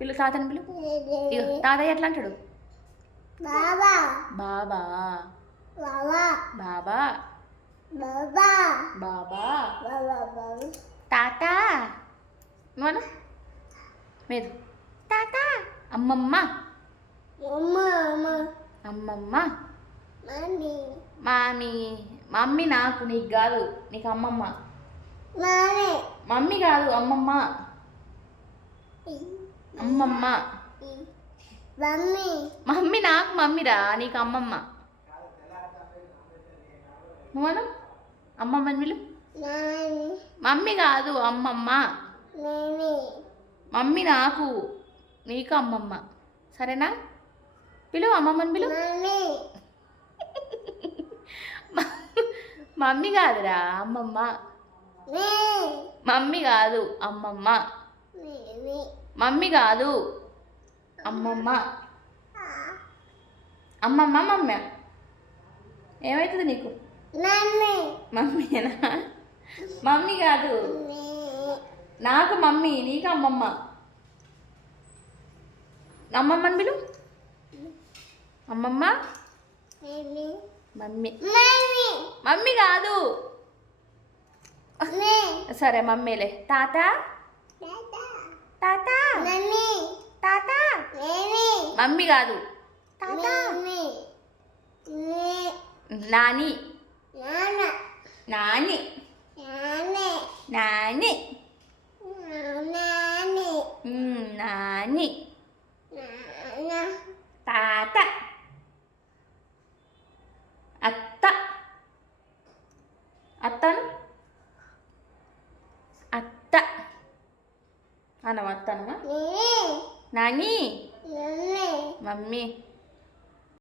పిల్లు తాతని పిలు. తాతయ్య ఎట్లా అంటాడు? బాబా. బాబా. బాబా. బాబా. బాబా. బాబా. తాత. నువ్వు మీరు తాత. అమ్మమ్మ. అమ్మమ్మ అమ్మమ్మ. మామి. మమ్మీ నాకు నీకు కాదు నీకు అమ్మమ్మ. మమ్మీ కాదు అమ్మమ్మ. అమ్మమ్మ. మమ్మీ. మమ్మీ నాకు మమ్మీరా నీకు అమ్మమ్మ. అమ్మమ్మని పిలు. నాని మమ్మీ కాదు అమ్మమ్మ. మమ్మీ నాకు నీకు అమ్మమ్మ. సరేనా? పిలువు అమ్మమ్మని పిలు. మమ్మీ కాదురా అమ్మమ్మ. మమ్మీ కాదు అమ్మమ్మ. మమ్మీ కాదు అమ్మమ్మ. అమ్మమ్మ మమ్మీ. ఏమవుతుంది నీకు? మమ్మీ. మమ్మీనా మమ్మీ కాదు. నాకు మమ్మీ నీకు అమ్మమ్మ. అమ్మమ్మని పిలు. అమ్మమ్మ? మమ్మీ. మమ్మీ కాదు. సరే మమ్మీలే తాత? తాత. తాత? మమ్మీ. కాదు. నాని. నాని. నాని. నాని. అన్న వస్తానమ్మా నాని. మమ్మీ.